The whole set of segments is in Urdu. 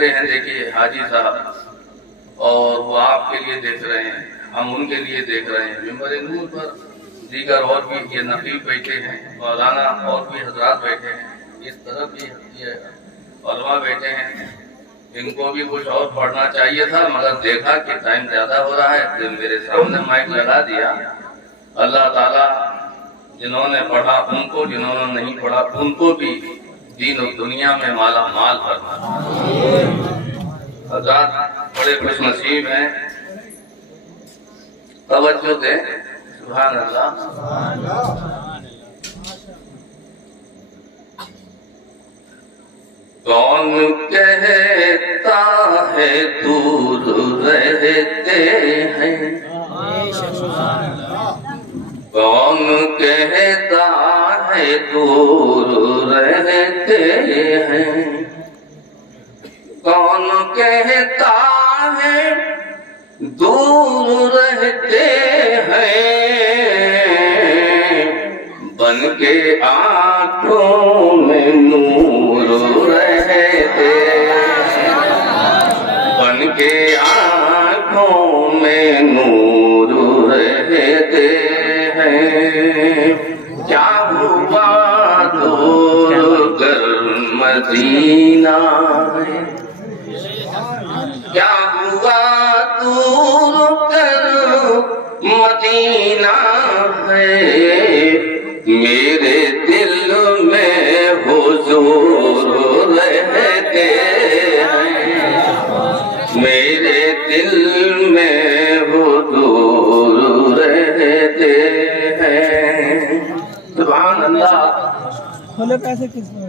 دیکھتے ہیں، دیکھیے حاجی صاحب اور وہ آپ کے لیے دیکھ رہے ہیں، ہم ان کے لیے دیکھ رہے ہیں، ممبر نور پر دیگر اور بھی یہ نقیب بیٹھے ہیں، مولانا اور بھی حضرات بیٹھے ہیں، اس طرف بھی یہ علماء بیٹھے ہیں، ان کو بھی کچھ اور پڑھنا چاہیے تھا مگر دیکھا کہ ٹائم زیادہ ہو رہا ہے تو میرے سامنے مائک لگا دیا۔ اللہ تعالیٰ جنہوں نے پڑھا ان کو، جنہوں نے نہیں پڑھا ان کو بھی دین و دنیا میں مالا مال کرنا۔ حضرات بڑے خوش نصیب ہیں، توجہ دیں، سبحان اللہ۔ کون کہتا ہے دور رہتے ہیں، کون کہتا ہے دور رہتے ہیں، کون کہتا ہے دور رہتے ہیں، بن کے آنکھوں میں نور رہتے ہیں، بن کے آنکھوں میں نور رہتے ہیں، کیا ہوا دور کر مدینہ ہے، کیا ہوا دور کر مدینہ ہے، میرے دل میں حضور رہتے ہیں، میرے دل میں حضور رہتے ہیں، سبحان اللہ۔ کھولے پیسے کس میں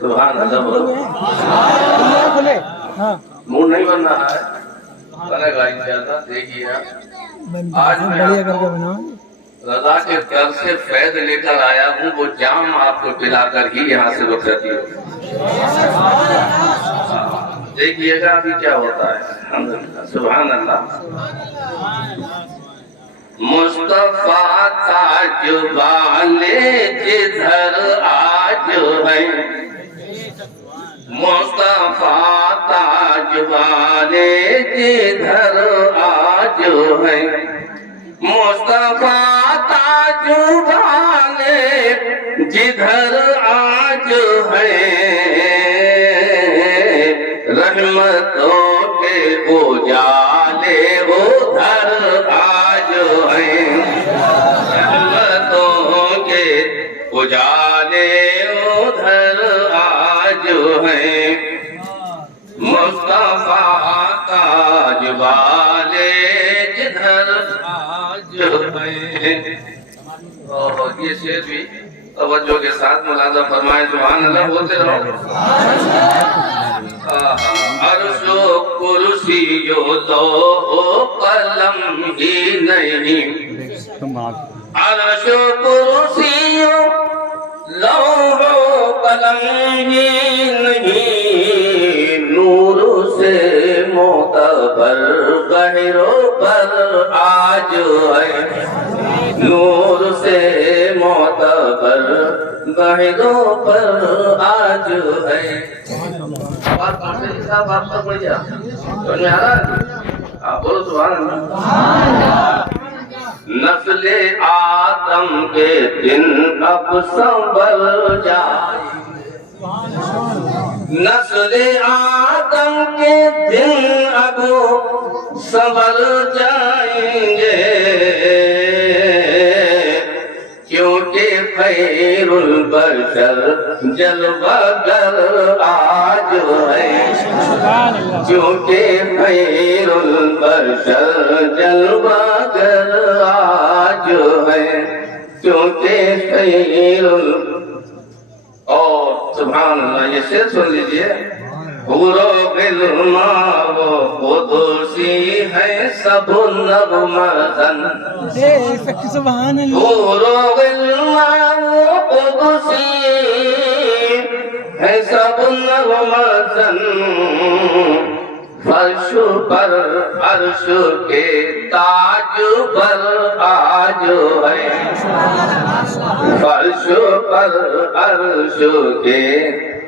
سبحان اللہ، کھولے ہاں منہ نہیں بننا ہے، بنے گا انشاءاللہ۔ دیکھیے آج میں بڑھیا کر کے بناؤ۔ رضا کے در سے فیض لے کر آیا ہوں، وہ جام آپ کو پلا کر ہی یہاں سے رخصتی ہو۔ دیکھیے گا ابھی کیا ہوتا ہے، الحمدللہ، سبحان اللہ۔ مصطفیٰ تاج والے جدھر آج ہے، مصطفیٰ تاج والے جدھر آج ہے، مصطفیٰ تاج والے جدھر آج ہے، رحمتوں کے اجالے ادھر آج ہے، رحمتوں کے اجالے ادھر آج ہے، مصطفیٰ تاج والے جدھر آج ہے۔ اور یہ شعر بھی توجہ کے ساتھ ملاحظہ فرمائے، سبحان اللہ بولتے رہو۔ عرش و کرسی و لوح قلم ہی نہیں، عرش و کرسی و لوح قلم ہی نہیں، نور سے معتبر بحروں پر آج ہے، نور سے معتبر بحروں پر آج ہے۔ بات کہاں سے صاحب آپ کا پڑھ گیا سمجھ میں آ رہا ہے؟ آپ بولو سبحان اللہ۔ نسل آدم کے دن اب سنبھل جائے، نسل آدم کے دن اب سنبھل جائیں گے، کیونکہ خیر البشر جلوہ گر آج ہے، کیونکہ خیر البشر جلوہ گر آج ہے، کیونکہ خیر اور سبحان اللہ۔ یہ شعر سن لیجئے، حور و غلماں وہ قدسی ہے سب نغمہ زن، سبحان اللہ۔ حور و غلماں وہ قدسی ہے سب نغمہ زن، فرش پر عرش کے تاج پر آج ہے، فرش پر عرش کے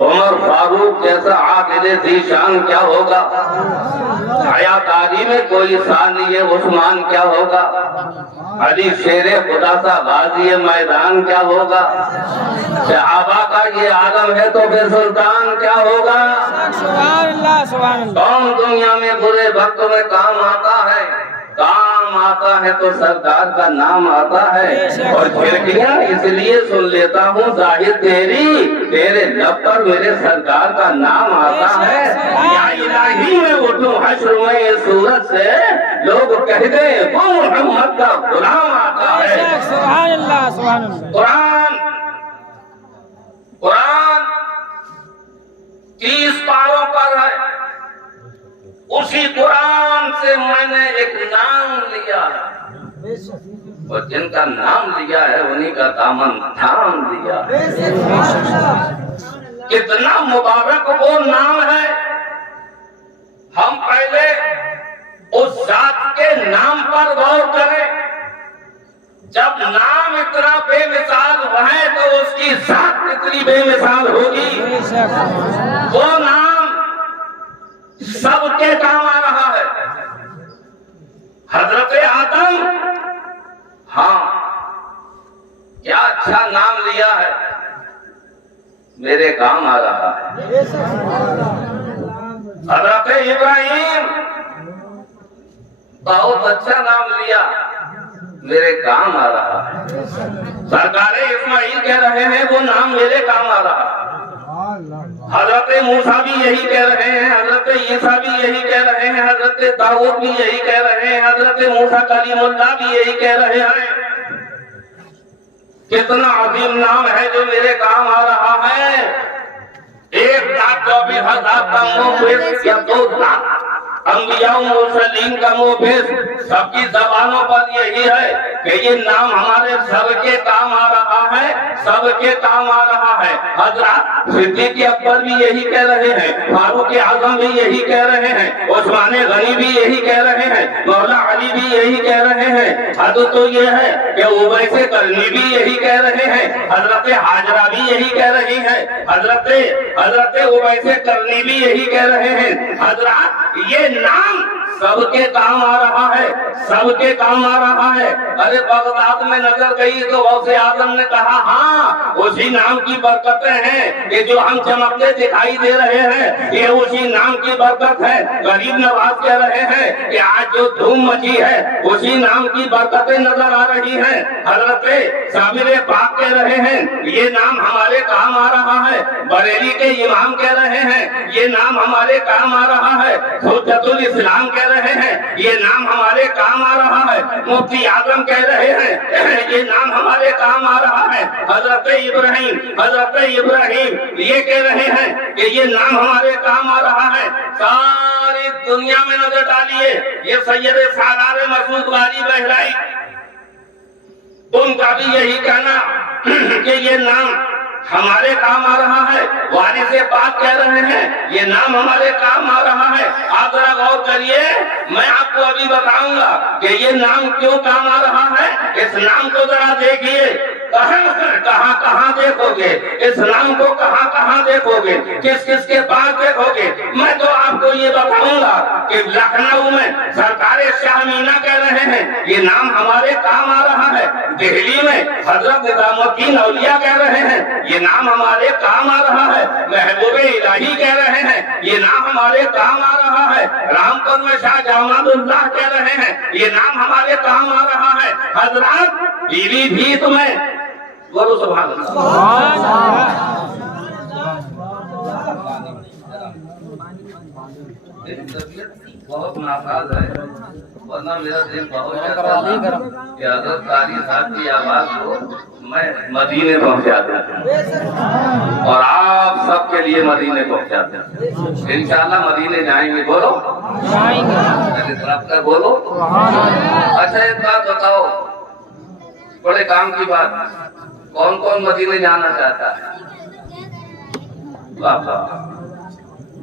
عمر فاروق جیسا عاقل ذیشان کیا ہوگا؟ حیاتاری میں کوئی ثانی عثمان کیا ہوگا؟ علی شیر خدا سا غازی میدان کیا ہوگا؟ صحابہ کا یہ عالم ہے تو پھر سلطان کیا ہوگا؟ سبحان اللہ سبحان اللہ. کون دنیا میں برے وقت میں کام آتا ہے؟ کام آتا ہے تو سرکار کا نام آتا ہے. اور کھڑکیاں اس لیے سن لیتا ہوں ظاہر تیرے لب پر میرے سرکار کا نام آتا ہے. یا الہی میں اٹھوں حشر میں اس صورت سے لوگ کہہ دیں وہ محمد کا غلام آتا ہے. سبحان اللہ سبحان اللہ. قرآن 30 پاروں پر ہے. اسی قرآن سے میں نے ایک نام لیا ہے اور جن کا نام لیا ہے انہی کا دامن تھام لیا ہے. کتنا مبارک وہ نام ہے. ہم پہلے اس ذات کے نام پر غور کریں. جب نام اتنا بے مثال ہے تو اس کی ذات کتنی بے مثال ہوگی. وہ نام سب کے کام آ رہا ہے. حضرت آدم، ہاں کیا اچھا نام لیا ہے، میرے کام آ رہا ہے. حضرت ابراہیم، بہت اچھا نام لیا، میرے کام آ رہا ہے. سرکار اسماعیل کہہ رہے ہیں وہ نام میرے کام آ رہا ہے. حضرت موسیٰ بھی یہی کہہ رہے ہیں، حضرت عیسیٰ بھی یہی کہہ رہے ہیں، حضرت داؤد بھی یہی کہہ رہے ہیں، حضرت موسیٰ کلیم اللہ بھی یہی کہہ رہے ہیں. کتنا عظیم نام ہے جو میرے کام آ رہا ہے. 1,24,000 کا منہ یا 2 لاکھ انبیاء و مرسلین کا منہ سب کی زبانوں پر یہی ہے کہ یہ نام ہمارے سب کے کام آ رہا ہے، سب کے کام آ رہا ہے. حضرت صدیق اکبر بھی یہی کہہ رہے ہیں، فاروق اعظم بھی یہی کہہ رہے ہیں، عثمان غنی بھی یہی کہہ رہے ہیں، مولا علی بھی یہی کہہ رہے ہیں. حد تو یہ ہے کہ اویس کرنی بھی یہی کہہ رہے ہیں، حضرت حاجرہ بھی یہی کہہ رہی ہیں، حضرت اویس کرنی بھی یہی کہہ رہے ہیں. حضرت یہ نام سب کے کام آ رہا ہے، سب کے کام آ رہا ہے. ارے بغداد میں نظر گئی تو غوث اعظم نے کہا ہاں اسی نام کی برکتیں ہیں، یہ جو ہم چمکتے دکھائی دے رہے ہیں یہ اسی نام کی برکت ہے. غریب نواز کہہ رہے ہیں کہ آج جو دھوم مچی ہے اسی نام کی برکتیں نظر آ رہی ہیں. حضرت صابر پاک کہہ رہے ہیں یہ نام ہمارے کام آ رہا ہے. بریلی کے امام کہہ رہے ہیں یہ نام ہمارے کام آ رہا ہے. حجت الاسلام کہہ رہے ہیں یہ نام ہمارے کام آ رہا ہے. مفتی اعظم کہہ رہے ہیں یہ نام ہمارے کام آ رہا ہے. حضرت ابراہیم یہ کہہ رہے ہیں کہ یہ نام ہمارے کام آ رہا ہے. ساری دنیا میں نظر ڈالیے، یہ سید سالار مسعود غازی بہرائی ان کا بھی یہی کہنا کہ یہ نام ہمارے کام آ رہا ہے. وارث پاک کہہ رہے ہیں یہ نام ہمارے کام آ رہا ہے. آپ ذرا غور کریے، میں آپ کو ابھی بتاؤں گا کہ یہ نام کیوں کام آ رہا ہے. اس نام کو ذرا دیکھیے، کہاں دیکھو گے اس نام کو، کہاں دیکھو گے، کس کس کے پاس دیکھو گے. میں تو آپ کو یہ بتاؤں گا کہ لکھنؤ میں سرکار شاہ مینا کہہ رہے ہیں یہ نام ہمارے کام آ رہا ہے. دہلی میں حضرت نظام الدین اولیاء کہہ رہے ہیں یہ نام ہمارے کام آ رہا ہے. محبوب الہی کہہ رہے ہیں یہ نام ہمارے کام آ رہا ہے. رام پور میں شاہ جمال اللہ کہہ رہے ہیں یہ نام ہمارے کام آ رہا ہے. حضرات پیلی بھیت میں بولو سبحان اللہ. سبحان اللہ. بہت ناراض ہے، ورنہ میرا دل بہت چاہتا تھا کہ حضرت قاری صاحب کی آواز کو میں مدینے پہنچا دوں اور آپ سب کے لیے مدینے پہنچا دوں. انشاءاللہ مدینے جائیں گے. بولو جائیں گے. طرف کا بولو. اچھا ایک بات بتاؤ، بڑے کام کی بات، کون کون مدینے جانا چاہتا ہے؟ واہ واہ،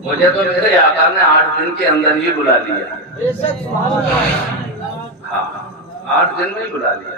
مجھے تو میرے آقا نے 8 دن کے اندر ہی بلا لیا. ہاں 8 دن میں ہی بلا لیا.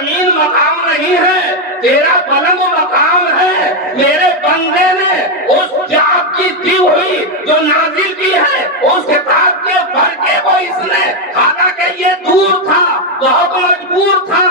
زمین مقام نہیں ہے، تیرا بلند مقام ہے۔ میرے بندے نے اس جاب کی دی ہوئی جو نازل کی ہے، اس کتاب کے برکے کو اس نے، حالانکہ یہ دور تھا، بہت مجبور تھا،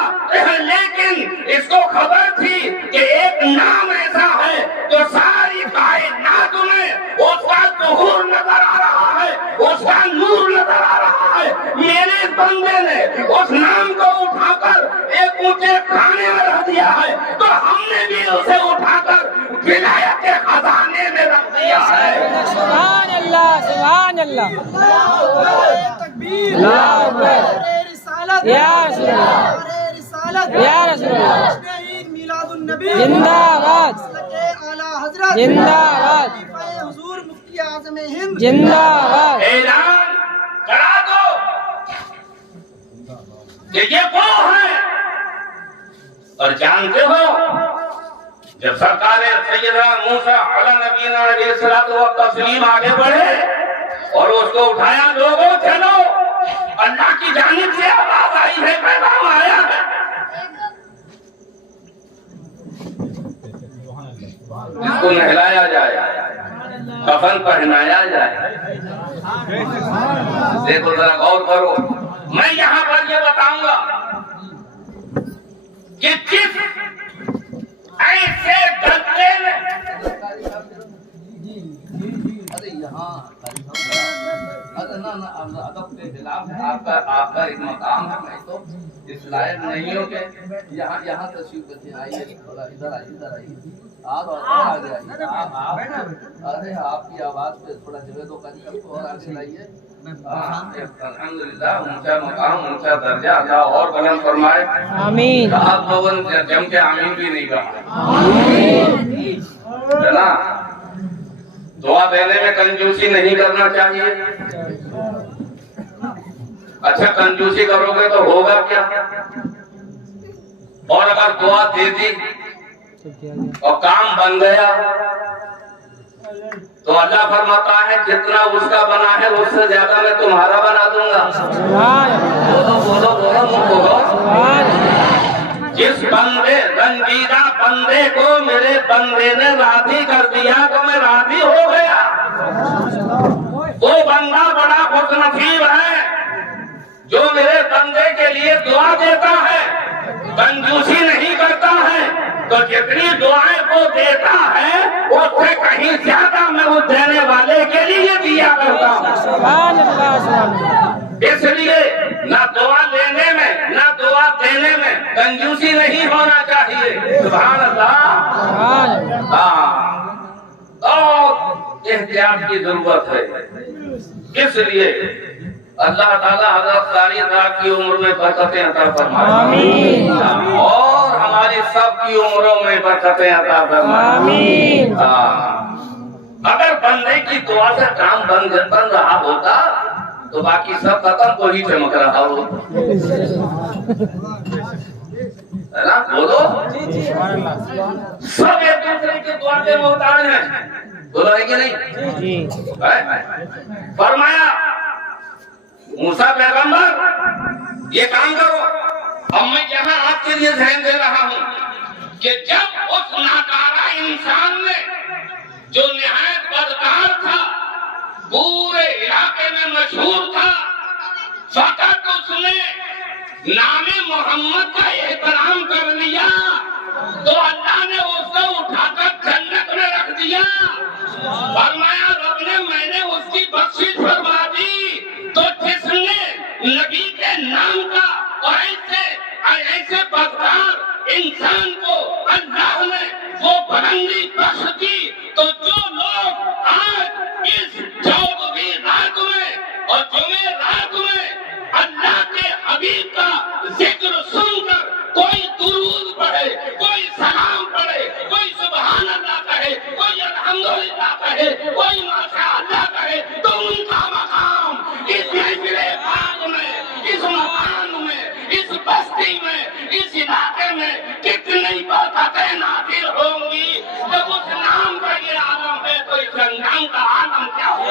لیکن اس کو خبر تھی کہ ایک نام ایسا ہے جو ساری کائنات میں اس کا ظہور نظر آ رہا ہے، اس کا نور نظر آ رہا ہے۔ میرے بندے نے اس نام کو اٹھا کر ایک اونچے کھانے میں رکھ دیا ہے، تو ہم نے بھی اسے اٹھا کر ولایت کے خزانے میں رکھ دیا ہے۔ سبحان اللہ، سبحان اللہ، تکبیر، اللہ اکبر، رسالت، یا رسول اللہ، رسالت، یا رسول اللہ، عید میلاد النبی، زندہ آباد، مسلک اعلیٰ حضرت، زندہ آباد، خلیفہ حضور مفتی اعظم ہند، زندہ آباد۔ اعلان کرا دو کہ یہ وہ ہے۔ اور جانتے ہو جب سرکار سیدنا موسیٰ علیہ نبینا علیہ الصلوۃ والتسلیم آگے بڑھے اور اس کو اٹھایا، لوگوں چلو، اللہ کی جانب سے آواز آئی ہے، پیغام آیا ہے، اس کو نہلایا جائے، کفن پہنایا جائے۔ دیکھو ذرا غور کرو، میں یہاں پر یہ بتاؤں گا کہ جس ایسے دھندے میں ادب کے خلاف آپ کا ایک مقام ہے، میں تو اس لائق نہیں ہوں کہ یہاں تشریف رکھیں۔ آئیے تھوڑا ادھر آئیے، آپ آگے آئیے، ارے آپ کی آواز پہ تھوڑا جگہ دو، اور آگے لائیے۔ الحمدللہ، اونچا مقام، اونچا درجہ اللہ اور بلند فرمائے۔ آمین، آپ لوگوں نے جم کے آمین بھی نہیں کہا ہے نا۔ دعا دینے میں کنجوسی نہیں کرنا چاہیے۔ اچھا کنجوسی کرو گے تو ہوگا کیا؟ اور اگر دعا دے دی اور کام بن گیا تو اللہ فرماتا ہے جتنا اس کا بنا ہے اس سے زیادہ میں تمہارا بنا دوں گا۔ سبحان اللہ، بولو بولو۔ سبحان اللہ، جس بندے رنجیدہ بندے کو میرے بندے نے راضی کر دیا تو میں راضی ہو گیا۔ وہ بندہ بڑا خوش نصیب ہے جو میرے بندے کے لیے دعا دیتا ہے، کنجوسی نہیں کرتا ہے، تو جتنی دعائیں وہ دیتا ہے اس سے کہیں زیادہ میں اس دینے والے کے لیے دیا کرتا ہوں۔ سبحان اللہ، سبحان اللہ۔ اس لیے نہ دعا لینے میں نہ دعا دینے میں کنجوسی نہیں ہونا چاہیے۔ سبحان اللہ۔ سبحان اللہ، ہاں، اور احتیاط کی ضرورت ہے۔ اس لیے اللہ تعالیٰ حضرت قاری صاحب کی عمر میں برکتیں عطا فرمائے، آمین، اور ہماری سب کی عمروں میں برکتیں عطا فرمائے، آمین۔ اگر بندے کی دعا سے کام بن رہا ہوتا تو باقی سب ختم کو ہی چمک رہا ہوتا، ہے نا؟ بولو، سب ایک دوسرے کی دعا کے محتاج ہیں، بولو ہے کہ نہیں؟ جی، فرمایا موسیٰ پیغمبر یہ کام کرو، اب میں یہاں آپ کے لیے ذہن دے رہا ہوں کہ جب اس ناکارہ انسان نے جو نہایت بدکار تھا، پورے علاقے میں مشہور تھا، فقط اس نے نام محمد کا احترام کر لیا تو اللہ نے اس کو اٹھا کر جنت میں رکھ دیا۔ فرمایا رب نے میں نے اس کی بخشش فرما دی، تو جس نے نبی کے نام کا اور ایسے بدکار انسان کو اللہ نے وہ بلندی بخش دی، تو جو لوگ آج اس 14ویں رات میں اور جمعہ رات میں اللہ کے حبیب کا ذکر سن کر کوئی درود پڑھے، کوئی سلام پڑھے، کوئی سبحان اللہ کہے، کوئی الحمدللہ کہے، کوئی ماشاء اللہ کہے، تو ان کا مقام اس محفل پاک میں، اس مکان میں، اس بستی میں، اس علاقے میں کتنی برکتیں نازل ہوں گی۔ جب اس نام کا یہ عالم ہے تو اس نام کا عالم کیا ہوگا؟